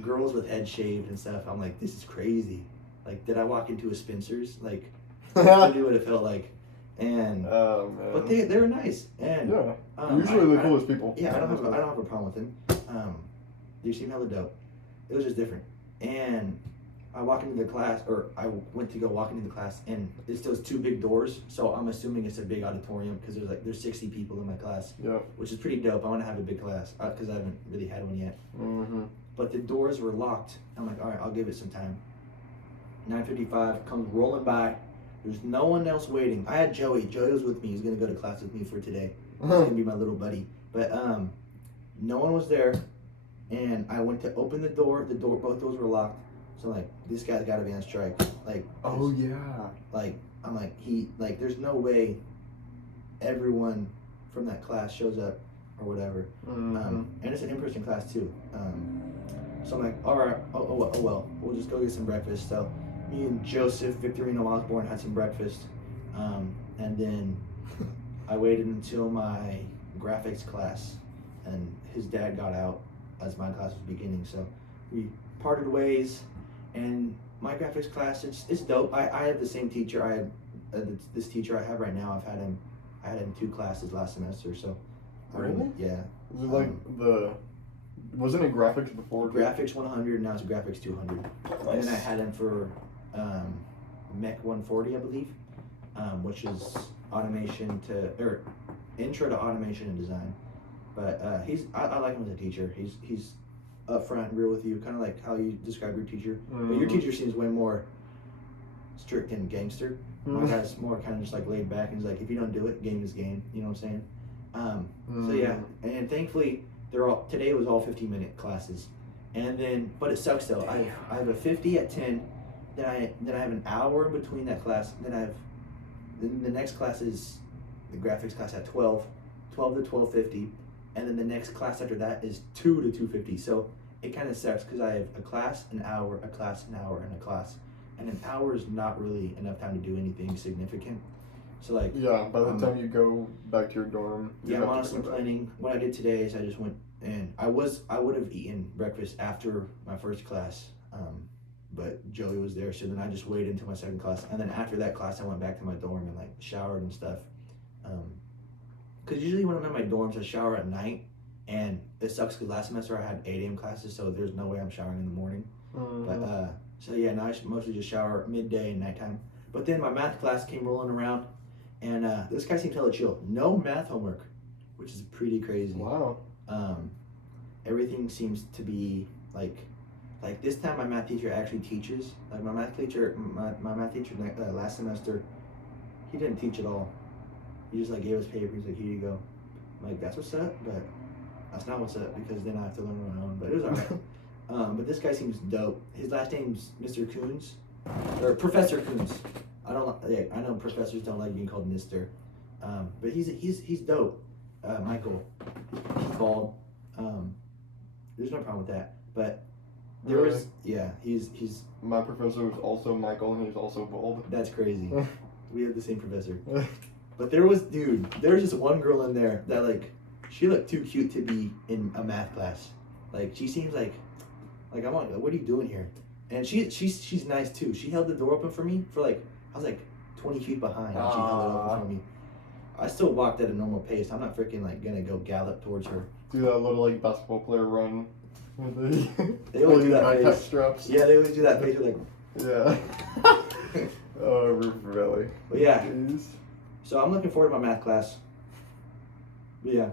girls with head shaved and stuff. I'm like, this is crazy. Like, did I walk into a Spencer's? Like, that's really what it felt like. And but they were nice, and usually the coolest people. Yeah, I don't have a problem with them. They seem hella dope. It was just different. And I walk into the class, or I went to go walk into the class, and it's those 2 big doors. So I'm assuming it's a big auditorium because there's 60 people in my class. Yeah. Which is pretty dope. I want to have a big class because I haven't really had one yet. But the doors were locked. I'm like, all right, I'll give it some time. 9:55 comes rolling by. There's no one else waiting. I had Joey. Joey was with me. He's gonna go to class with me for today. He's gonna be my little buddy. But no one was there, and I went to open the door. Both doors were locked. So like, this guy's got to be on strike. Like, oh yeah. Like, I'm like, there's no way everyone from that class shows up or whatever. And it's an in-person class too. So I'm like, all right, oh well, we'll just go get some breakfast. So me and Joseph Victorino Osborne had some breakfast, and then I waited until my graphics class, and his dad got out as my class was beginning. So we parted ways. And my graphics class, it's dope. I had the same teacher. I had this teacher I have right now. I had him 2 classes last semester. So really? Yeah. Is it like wasn't it graphics before? Graphics 100, now it's graphics 200. Nice. And then I had him for Mech 140, I believe, which is intro to automation and design. But I like him as a teacher. He's upfront and real with you, kind of like how you describe your teacher. But your teacher seems way more strict and gangster. My guy's more kind of just like laid back, and he's like, if you don't do it, game is game. You know what I'm saying? So yeah, and thankfully today was all 15-minute classes, and then but it sucks though. I have a 50 at 10, then I have an hour in between that class. Then the next class is the graphics class at 12 to 12:50. And then the next class after that is 2 to 2:50. So it kind of sucks because I have a class, an hour, a class, an hour, and a class. And an hour is not really enough time to do anything significant. So like, yeah, by the time you go back to your dorm. Yeah, I'm honestly planning. What I did today is I just went, and I would have eaten breakfast after my first class, but Joey was there. So then I just waited until my second class. And then after that class, I went back to my dorm and like showered and stuff. Because usually when I'm in my dorms, I shower at night, And it sucks because last semester I had 8 a.m. classes, so there's no way I'm showering in the morning. But so yeah, now I mostly just shower midday and nighttime. But then my math class came rolling around, and this guy seemed hella chill. No math homework, which is pretty crazy. Wow. Everything seems to be like this time my math teacher actually teaches. Like my math teacher last semester, he didn't teach at all. He just like gave us papers, like here you go. I'm like, that's what's up, but that's not what's up because then I have to learn on my own. But it was alright. But this guy seems dope. His last name's Mr. Coons, or Professor Coons. I know professors don't like being called Mister, but he's dope. Michael, he's bald. There's no problem with that. But there Really? was he's My professor was also Michael, and he's also bald. that's crazy. We have the same professor. But there was just one girl in there that like she looked too cute to be in a math class. Like she seems like I'm like, what are you doing here? And she's nice too. She held the door open for me for like I was like 20 feet behind and she held it open for me. I still walked at a normal pace. I'm not freaking like gonna go gallop towards her. Do that little like basketball player run. They always do that high-tech face. straps. Yeah, they always do that face. You're like, Yeah. Oh, really? but yeah. Jeez. So I'm looking forward to my math class. But yeah,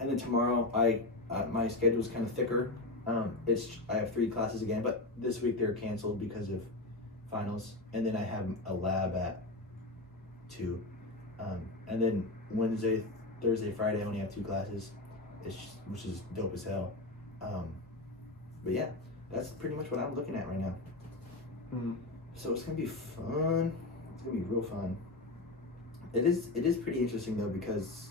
and then tomorrow my schedule's kind of thicker. I have 3 classes again, but this week they're canceled because of finals, and then I have a lab at 2, and then Wednesday, Thursday, Friday I only have 2 classes, which is dope as hell. But yeah, that's pretty much what I'm looking at right now. So it's gonna be fun. It's gonna be real fun. It is pretty interesting though because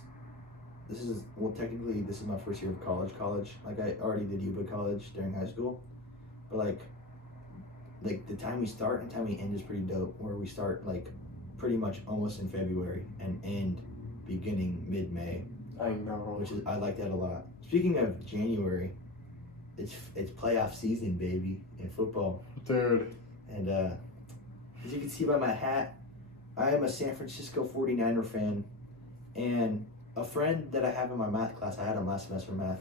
technically this is my first year of college. Like I already did Yuba College during high school, but like the time we start and time we end is pretty dope. Where we start like pretty much almost in February and end beginning mid-May. I know. I like that a lot. Speaking of January, it's playoff season, baby, in football. Dude. And as you can see by my hat, I am a San Francisco 49er fan, and a friend that I have in my math class, I had him last semester in math,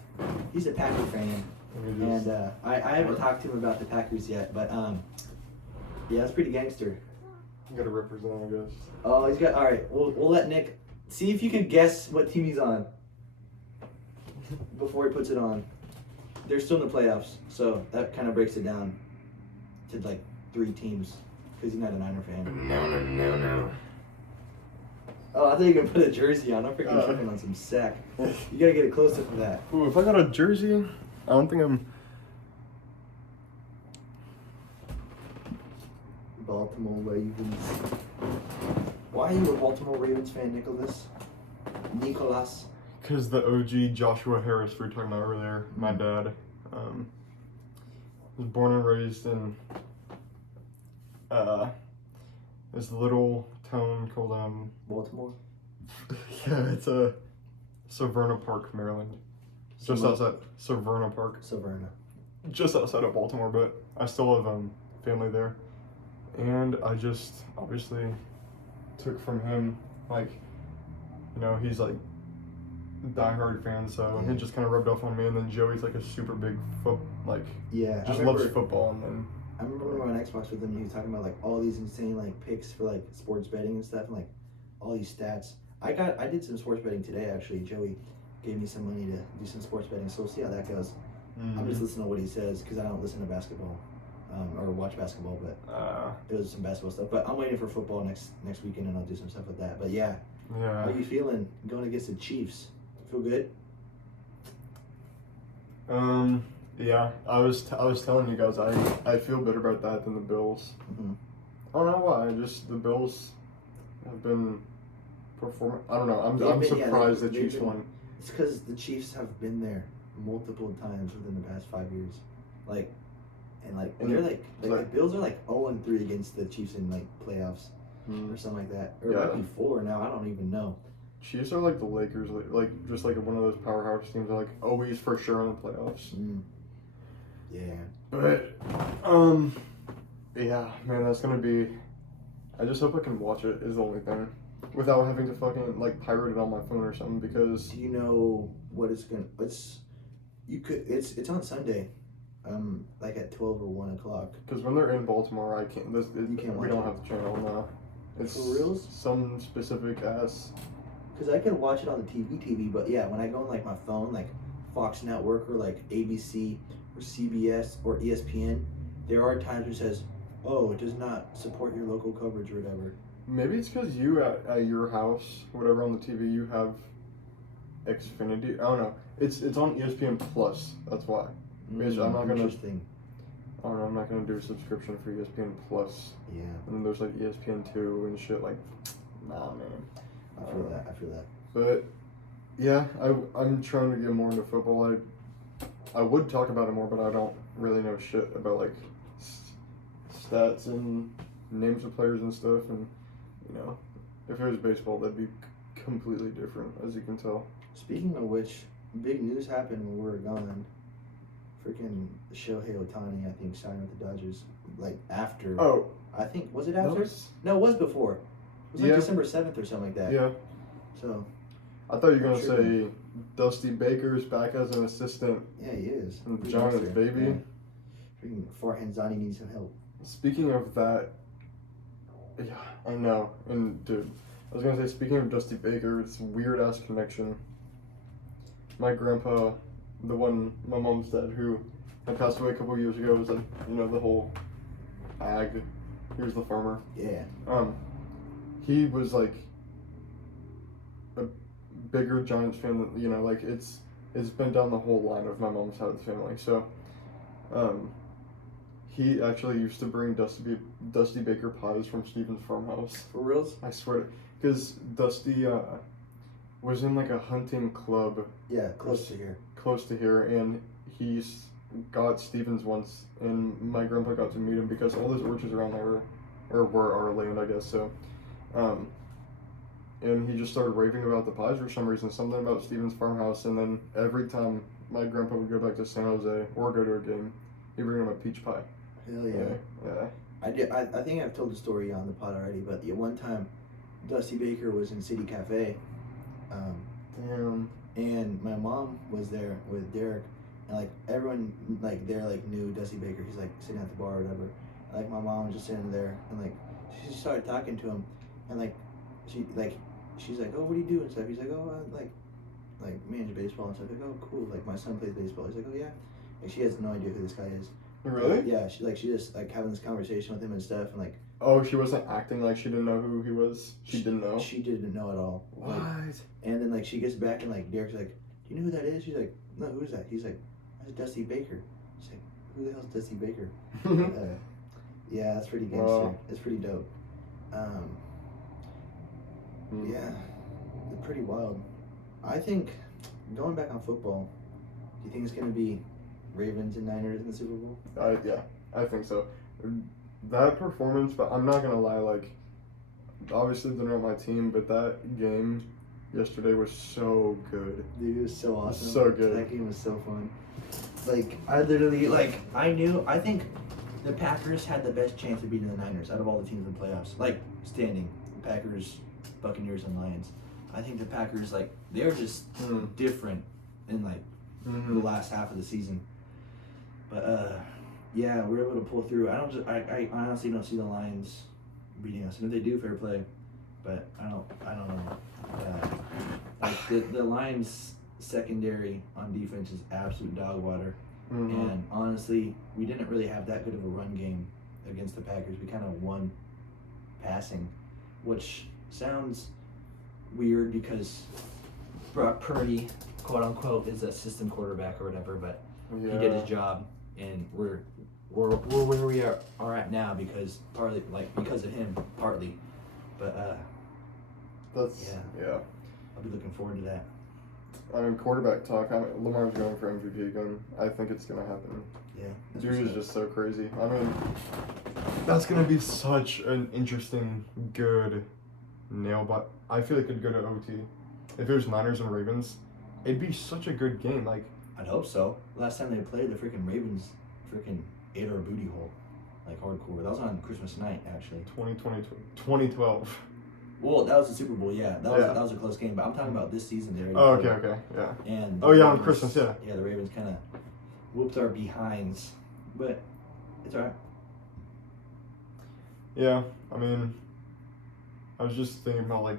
he's a Packer fan, and I haven't talked to him about the Packers yet, but yeah, it's pretty gangster. You gotta represent, I guess. Oh, he's got, alright, we'll let Nick, see if you can guess what team he's on before he puts it on. They're still in the playoffs, so that kind of breaks it down to like 3 teams, because he's not a Niner fan. No. Oh, I thought you were going to put a jersey on. I'm freaking tripping on some sack. You got to get it closer for that. Ooh, if I got a jersey, I don't think I'm... Baltimore Ravens. Why are you a Baltimore Ravens fan, Nicholas? Because the OG Joshua Harris we were talking about earlier, my dad, was born and raised in this little town called Baltimore? yeah, it's Severna Park, Maryland. Just outside Severna Park. Severna. Just outside of Baltimore, but I still have family there. And I just obviously took from him, like, you know, he's like diehard fan, so it just kind of rubbed off on me. And then Joey's like a super big just loves football. And then I remember when we were on Xbox with him, he was talking about like all these insane like picks for like sports betting and stuff, and like all these stats. I did some sports betting today actually. Joey gave me some money to do some sports betting, so we'll see how that goes. I'm just listening to what he says because I don't listen to basketball or watch basketball, but it was some basketball stuff. But I'm waiting for football next weekend, and I'll do some stuff with that. But yeah, how are you feeling going against the Chiefs? Feel good? Yeah, I was telling you guys I feel better about that than the Bills. I don't know why. Just the Bills have been performing. I don't know. I'm surprised the Chiefs won. It's because the Chiefs have been there multiple times within the past 5 years, they're like the Bills are like 0-3 against the Chiefs in like playoffs or something like that, or it might be 4 now. I don't even know. Chiefs are like the Lakers, like just like one of those powerhouse teams are like always for sure in the playoffs. Yeah. But yeah, man, that's gonna be. I just hope I can watch it. Is the only thing, without having to fucking like pirate it on my phone or something. Because do you know what it's gonna? You could. It's on Sunday, like at 12 or 1 o'clock. Because when they're in Baltimore, I can't. You can't we watch don't it. have the channel now. It's For reals? some specific ass. Cause I could watch it on the TV, but yeah, when I go on like my phone, like Fox Network or like ABC or CBS or ESPN, there are times where it says, "Oh, it does not support your local coverage" or whatever. Maybe it's because you at your house, whatever on the TV, you have Xfinity. I don't know. It's on ESPN Plus. That's why. Because I'm not gonna. Interesting. I don't know. I'm not gonna do a subscription for ESPN Plus. Yeah, And then there's like ESPN2 and shit. Like, nah, man. I feel that. I feel that. But yeah, I'm trying to get more into football. I would talk about it more, but I don't really know shit about like stats and names of players and stuff. And you know, if it was baseball, that'd be completely different, as you can tell. Speaking of which, big news happened when we were gone. Freaking Shohei Ohtani, I think, signed with the Dodgers. Like after. Oh, I think was it after? was- No, it was before. It was like Yeah. December 7th or something like that. yeah. So I thought you were gonna Sure. say Dusty Baker's back as an assistant. yeah, he is. And Good Giants, youngster. baby. Yeah. Freaking Farhanzani needs some help. Speaking of that, yeah, I know. And dude, I was gonna say, speaking of Dusty Baker, it's a weird ass connection. My grandpa, the one, my mom's dad, who had passed away a couple years ago, was like, you know, the whole ag, here's the farmer. Yeah. He was like a bigger Giants fan than, you know, like it's been down the whole line of my mom's side of the family. So, he actually used to bring Dusty Baker pies from Stephen's farmhouse. For reals? I swear, because Dusty was in like a hunting club Yeah, close to here. close to here, and he's got Stevens once, and my grandpa got to meet him because all those orchards around there were our land, I guess. So, and he just started raving about the pies for some reason, something about Stevens farmhouse, and then every time my grandpa would go back to San Jose or go to a game, he'd bring him a peach pie. Hell yeah. Yeah. I think I've told the story on the pod already, but the one time Dusty Baker was in City Cafe, Damn. and my mom was there with Derek, and like everyone like there like knew Dusty Baker. He's like sitting at the bar or whatever. Like my mom was just sitting there, and like she started talking to him, and like she's like, oh, what do you do and stuff. He's like, oh, I like manage baseball and stuff. Like, oh, cool. Like my son plays baseball. He's like, oh yeah. Like she has no idea who this guy is. Really? Yeah. She just like having this conversation with him and stuff, and like. Oh, she wasn't acting like she didn't know who he was. She didn't know. She didn't know at all. What? Like, and then like she gets back and like Derek's like, do you know who that is? She's like, no, who is that? He's like, that's Dusty Baker. She's like, who the hell's Dusty Baker? Yeah, that's pretty gangster. Wow. It's pretty dope. Yeah, they're pretty wild. I think going back on football, do you think it's gonna be Ravens and Niners in the Super Bowl? Yeah, I think so. That performance, but I'm not gonna lie, like, obviously they're not my team, but that game yesterday was so good. Dude, it was so awesome. So good. That game was so fun. Like, I think the Packers had the best chance of beating the Niners out of all the teams in the playoffs. Like, standing. Packers, Buccaneers, and Lions. I think the Packers, like, they're just different in, like, the last half of the season. But, yeah, we're able to pull through. I honestly don't see the Lions beating us. And if they do, fair play. But I don't know. Like the Lions secondary on defense is absolute dog water. And honestly, we didn't really have that good of a run game against the Packers. We kind of won passing, which sounds weird because Brock Purdy, quote unquote, is a system quarterback or whatever, but he did his job, and we're where we are at now because because of him partly, but yeah. I'll be looking forward to that. I mean, quarterback talk. Lamar's going for MVP again. I think it's gonna happen. Yeah, Dude is just so crazy. I mean, that's gonna be such an interesting, good nail bite. I feel like it could go to OT. If it was Niners and Ravens, it'd be such a good game. Like, I'd hope so. Last time they played, the freaking Ravens ate our booty hole, like hardcore. That was on Christmas night, actually. 2012. Well, that was the Super Bowl, yeah. That was a close game, but I'm talking about this season there. Oh, okay, yeah. And Oh, yeah, on Christmas, yeah. Yeah, the Ravens kind of whooped our behinds, but it's alright. Yeah, I mean, I was just thinking about like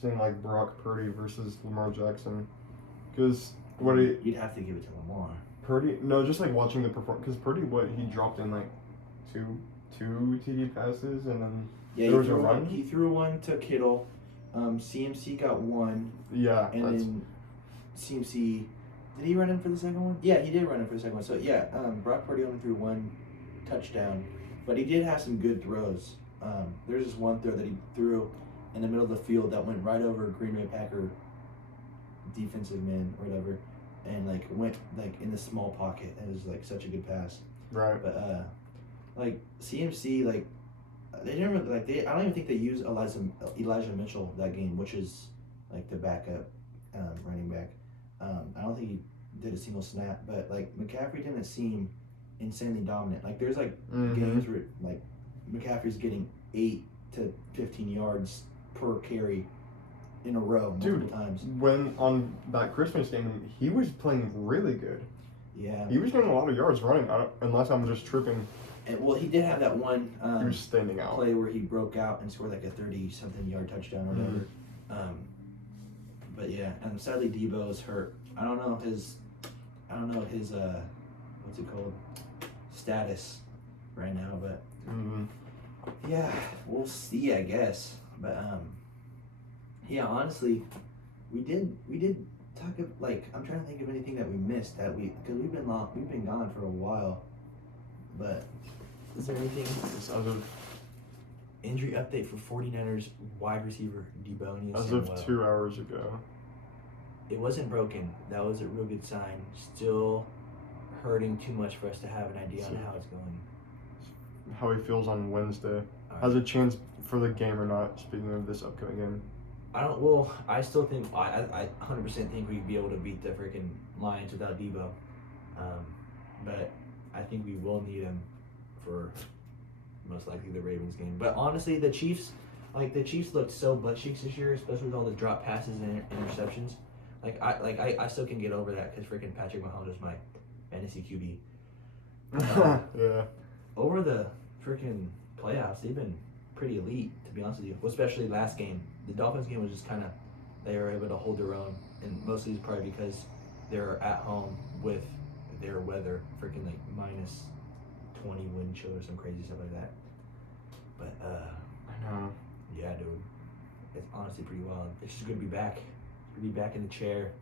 seeing like Brock Purdy versus Lamar Jackson, because you'd have to give it to Lamar. Purdy, no, just like watching the performance, because Purdy, he dropped in like two TD passes, and then there was a run. He threw one to Kittle. CMC got one. Yeah, and then CMC, did he run in for the second one? Yeah, he did run in for the second one. So yeah, Brock Purdy only threw one touchdown, but he did have some good throws. There's this one throw that he threw in the middle of the field that went right over Green Bay Packer defensive man or whatever, and like went like in the small pocket. It was like such a good pass. Right. But like CMC, like they didn't really, like I don't even think they used Elijah Mitchell that game, which is like the backup running back. I don't think he did a single snap, but like McCaffrey didn't seem insanely dominant. Like there's like games where like McCaffrey's getting 8 to 15 yards per carry in a row multiple times. When on that Christmas game, he was playing really good. Yeah. He was getting a lot of yards running, unless I'm just tripping. And, well, he did have that one he was standing out. play where he broke out and scored like a 30-something yard touchdown or whatever. But yeah, and sadly Debo is hurt. I don't know his what's it called, status right now, but yeah, we'll see, I guess. But yeah, honestly, we did talk like, I'm trying to think of anything that we missed because we've been gone for a while. But is there anything As injury update for 49ers wide receiver Debo? As of 2 hours ago. It wasn't broken. That was a real good sign. Still hurting too much for us to have an idea on how it's going. How he feels on Wednesday. Right. Has a chance for the game or not, speaking of this upcoming game? I still think, I 100% think we'd be able to beat the freaking Lions without Debo. But I think we will need him for most likely the Ravens game. But honestly, the Chiefs looked so butt cheeks this year, especially with all the drop passes and interceptions. I still can get over that because freaking Patrick Mahomes is my fantasy QB. Yeah. Over the freaking playoffs, they've been pretty elite, to be honest with you. Well, especially last game. The Dolphins game was just kind of, they were able to hold their own, and mostly it's probably because they're at home with their weather, freaking like minus 20 wind chill or some crazy stuff like that. But I know. yeah, dude, it's honestly pretty wild. It's just good to be back. Be back in the chair,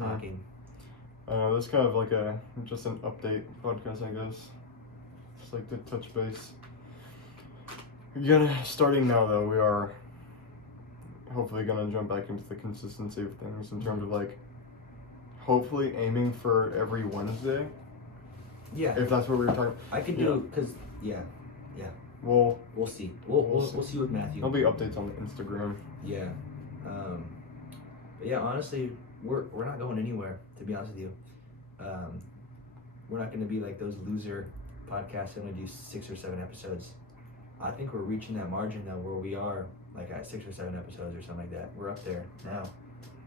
talking. That's kind of like just an update podcast, I guess. Just like to touch base. Starting now though, we are hopefully gonna jump back into the consistency of things in terms of like hopefully aiming for every Wednesday. Yeah. If that's what we were talking. I could do, because yeah. We'll see. We'll see with Matthew. There'll be updates on Instagram. Yeah. But yeah, honestly, we're not going anywhere, to be honest with you. We're not going to be like those loser podcasts that only do 6 or 7 episodes. I think we're reaching that margin now where we are like at 6 or 7 episodes or something like that. We're up there now.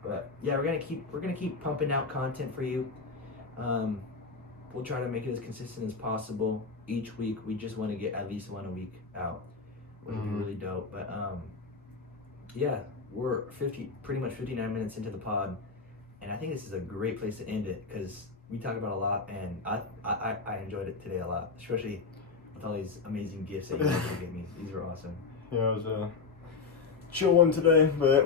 But yeah, we're gonna keep pumping out content for you. We'll try to make it as consistent as possible each week. We just want to get at least one a week out, which would be really dope. But yeah, we're pretty much 59 minutes into the pod, and I think this is a great place to end it because we talk about a lot, and I enjoyed it today a lot, especially with all these amazing gifts that you guys gave me. These were awesome. Yeah, it was a chill one today, but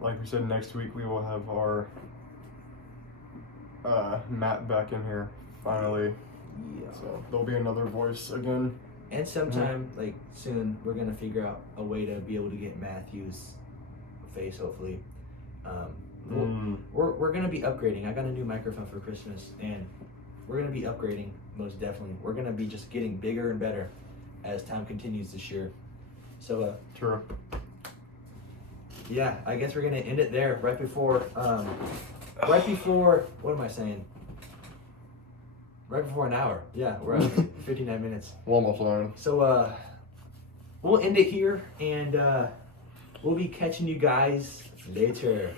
like we said, next week we will have our Matt back in here finally. Yeah. So there'll be another voice again. And sometime like soon, we're gonna figure out a way to be able to get Matthew's face. Hopefully, we're gonna be upgrading. I got a new microphone for Christmas, and we're gonna be upgrading most definitely. We're gonna be just getting bigger and better as time continues this year. So True. Yeah, I guess we're gonna end it there right before what am I saying? Right before an hour. Yeah, we're at 59 minutes. We're almost done. So we'll end it here, and we'll be catching you guys later.